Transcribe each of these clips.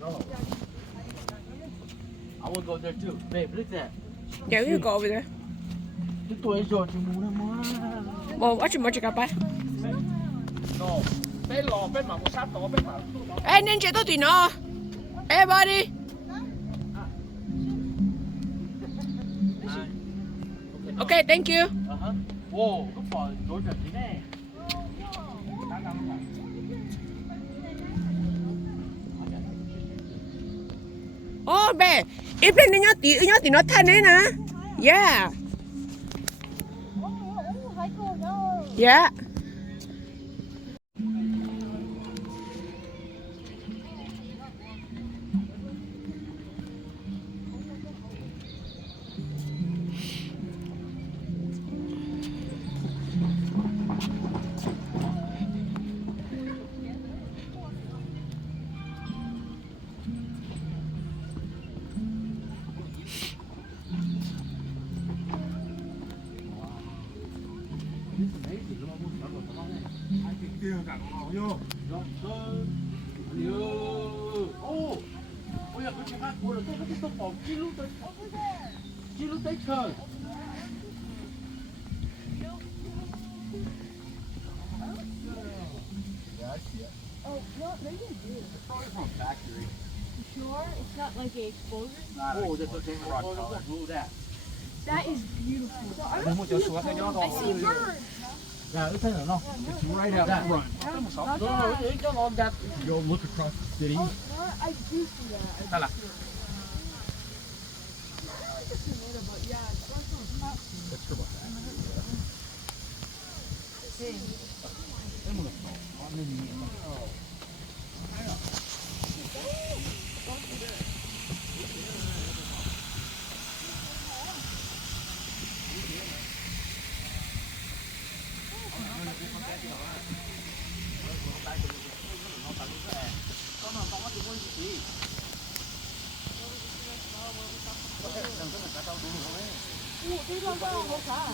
I will go there too. Babe, look at that. Yeah, you go over there. Cái tuổi rồi thì mù nó má. Well, watch him, watch it, kapal. No. Bé lò, bé mà một sát đó, bé mà. Hey, ninja, don't you know? Hey, buddy. Okay, thank you. Wow, lúc bỏ rối thật thế này. Oh, babe. If they not tan na. Yeah. Yeah. Ôi giờ có cái bác của nó tôi có cái tông bóng chi lúc tới trời. Oh, no, they didn't do it. It's probably from factory. You sure? It's not like an explosion? Oh, that's okay. Rock that. That is beautiful. I see birds. Yeah, it's in it, no. It's right out front. No, it's not on that. Go look across the city. Oh, no, I do see that. Hala. Just a little, but yeah. Let's go back. Đi long qua không cả.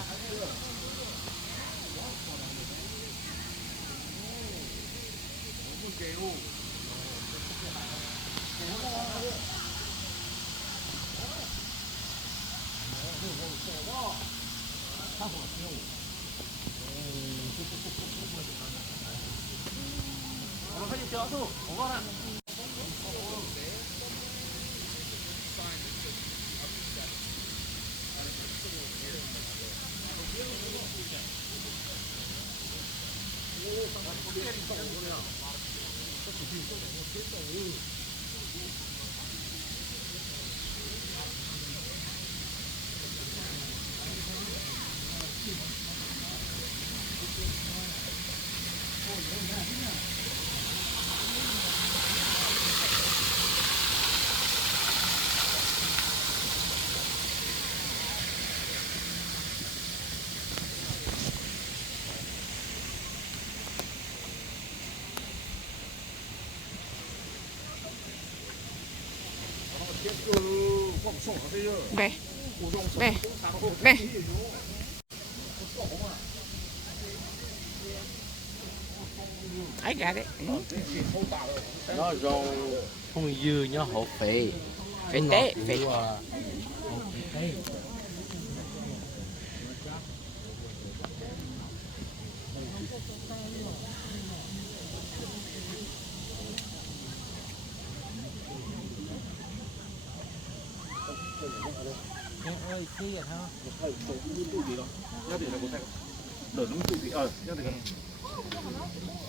Về. Về. Về. I got it. Nó rau không dư nhá hổ phệ. Phệ tế, phệ. ơi, kia vậy ha. Nhớ thì là cô thấy. Đỡ đúng tụi thì nhớ thì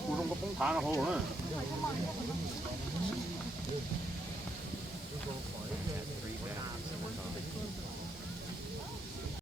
cô không có bóng thả nào thôi nữa.